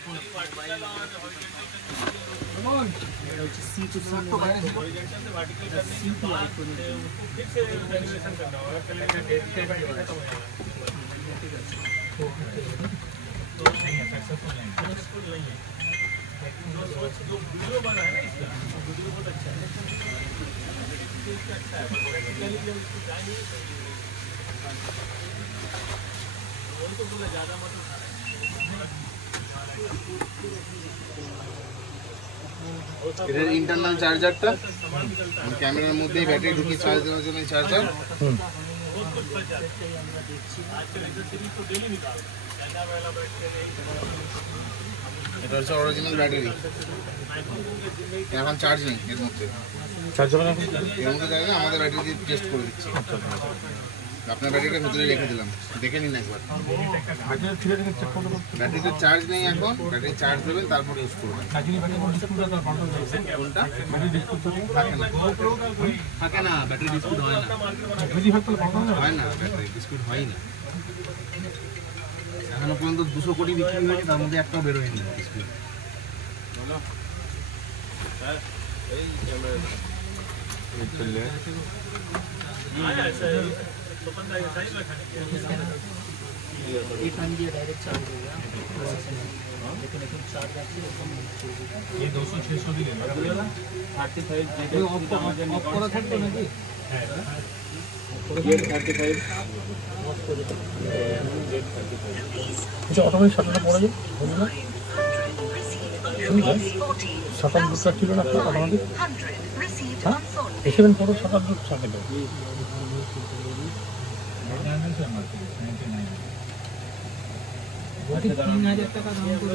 जो वीडियो बना है ना इसका वीडियो बहुत अच्छा है तो बोला ज़्यादा मत এটার ইন্টারনাল চার্জারটা ক্যামেরার মধ্যেই ব্যাটারি ঢুকিয়ে চার্জ দেওয়ার জন্য চার্জার। এটা হচ্ছে অরিজিনাল ব্যাটারি, এখন চার্জ নেই এর মধ্যে, চার্জ হবে না এর মধ্যে চার্জ না, আমাদের ব্যাটারি দিয়ে টেস্ট করে দিচ্ছি। আপনার ব্যাটারিটা ভেতরে রেখে দিলাম, দেখে নিন একবার। ব্যাটারিতে চার্জ নেই এখন, ব্যাটারি চার্জ দেবেন তারপর ইউজ করবেন। কোনটা থাকে না, ব্যাটারি ডিসপুট হয় না, হয় না, ব্যাটারি ডিসপুট হয় না। এখনো পর্যন্ত 200 কোটি বিক্রি হয়েছে, তার মধ্যে একটাও বেরোয়নি ডিসপুট। ये 200-600 भी लेना 35 ऑफ करा থাকতো নাকি गेट 35 আচ্ছা অটোমেটিক শাটারটা পড়ে যায় বলুন না শাটার দুটো ছিল না অটোমেটিক হ্যাঁ এসেবেন পুরো শাটার দুটো থাকে $3,000 টাকা দাম করে